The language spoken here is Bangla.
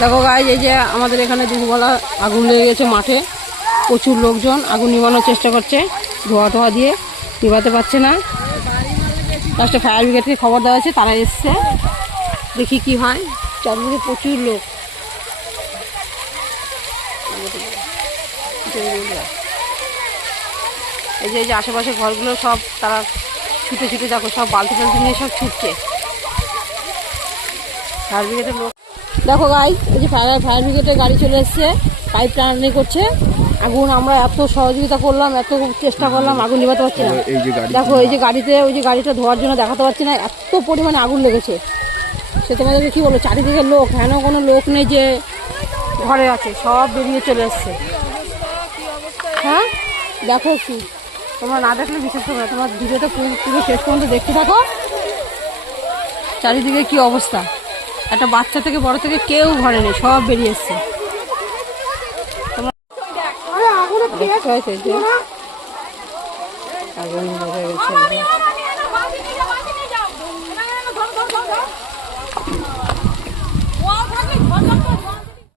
দেখো গাইজ, এই যে আমাদের এখানে দুপুরবেলা আগুন লেগে গেছে মাঠে। প্রচুর লোকজন আগুন নিভানোর চেষ্টা করছে, ধোয়া টোয়া দিয়ে নিভাতে পারছে না। লাস্টে ফায়ার ব্রিগেডকে খবর দেওয়া হয়েছে, তারা এসছে, দেখি কি হয়। চারদিকে প্রচুর লোক। এই যে আশেপাশে ঘরগুলো সব তারা ছুটে ছুটে, দেখো সব বালতি টালতি নিয়ে সব ছুটছে। ফায়ার ব্রিগেডের লোক দেখো গাইজ, এই যে ফায়ার ব্রিগেডের গাড়ি চলে এসছে, পাইপ টানাটানি করছে। আগুন আমরা এত সহযোগিতা করলাম, এত চেষ্টা করলাম, আগুন নিভাতে পারছি না। দেখো এই যে গাড়িতে, ওই যে গাড়িটা ধোয়ার জন্য দেখাতে পারছি না, এত পরিমাণে আগুন লেগেছে। সে তোমাদেরকে কী বলো, চারিদিকে লোক, হেন কোনো লোক নেই যে ঘরে আছে, সব বেরিয়ে চলে এসছে। হ্যাঁ দেখো একটু, তোমরা না দেখলে বিশেষ করবে না, তোমার ভিডিওটা পুরো শেষ পর্যন্ত দেখতে থাকো। চারিদিকে কি অবস্থা, একটা বাচ্চা থেকে বড় থেকে কেউ ঘরে নেই, সব বেরিয়ে এসছে। আগুন